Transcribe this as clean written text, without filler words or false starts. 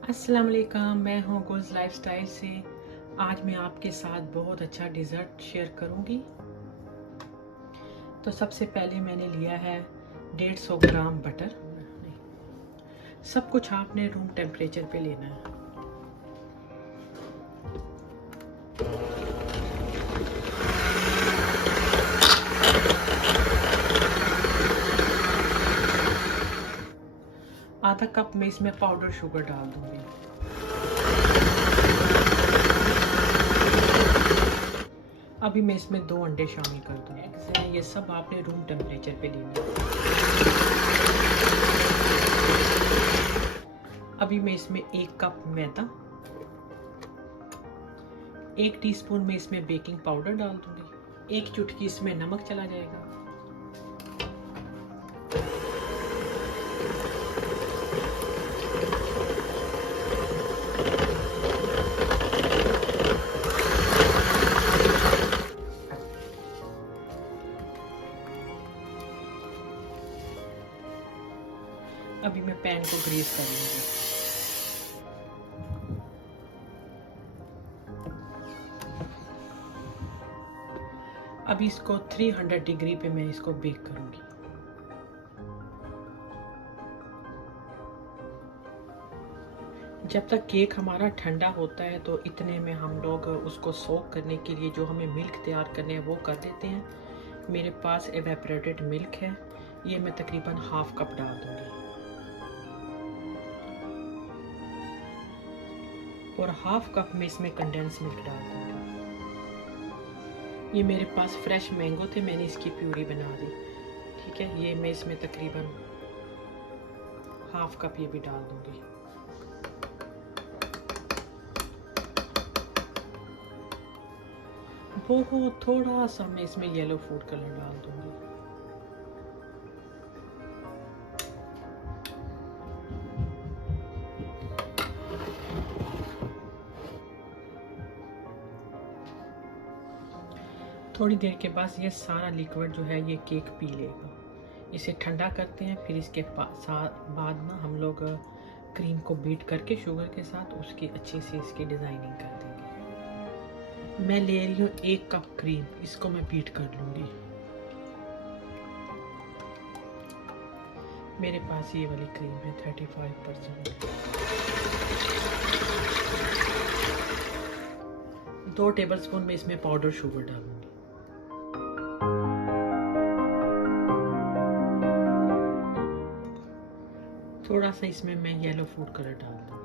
अस्सलाम वालेकुम, मैं हूँ गुल्स लाइफस्टाइल से। आज मैं आपके साथ बहुत अच्छा डिज़र्ट शेयर करूँगी। तो सबसे पहले मैंने लिया है 150 ग्राम बटर। सब कुछ आपने रूम टेम्परेचर पे लेना है। आधा कप में इसमें पाउडर शुगर डाल दूँगी। अभी मैं इसमें 2 अंडे शामिल कर दूँगी। एग्स हैं, ये सब आपने रूम टेम्परेचर पे लेना है। अभी मैं इसमें 1 कप मैदा, 1 टीस्पून में इसमें बेकिंग पाउडर डाल दूँगी, 1 चुटकी इसमें नमक चला जाएगा। अभी मैं पैन को ग्रीस कर लूँगी। अभी इसको 300 डिग्री पे मैं इसको बेक करूँगी। जब तक केक हमारा ठंडा होता है तो इतने में हम लोग उसको सोक करने के लिए जो हमें मिल्क तैयार करने हैं वो कर देते हैं। मेरे पास एवेपोरेटेड मिल्क है, ये मैं तकरीबन हाफ कप डाल दूँगी और हाफ कप में इसमें कंडेंस मिल्क डाल दूँगी। ये मेरे पास फ्रेश मैंगो थे, मैंने इसकी प्यूरी बना दी। ठीक है, ये मैं इसमें तकरीबन हाफ कप ये भी डाल दूँगी। बहुत थोड़ा सा मैं इसमें येलो फूड कलर डाल दूँगी। थोड़ी देर के बाद ये सारा लिक्विड जो है ये केक पी लेगा। इसे ठंडा करते हैं, फिर इसके बाद ना हम लोग क्रीम को बीट करके शुगर के साथ उसकी अच्छी सी इसकी डिज़ाइनिंग कर देंगे। मैं ले रही हूँ 1 कप क्रीम, इसको मैं बीट कर लूँगी। मेरे पास ये वाली क्रीम है 35%। 2 टेबलस्पून में इसमें पाउडर शुगर डालूंगी। थोड़ा सा इसमें मैं येलो फूड कलर डाल दूंगी।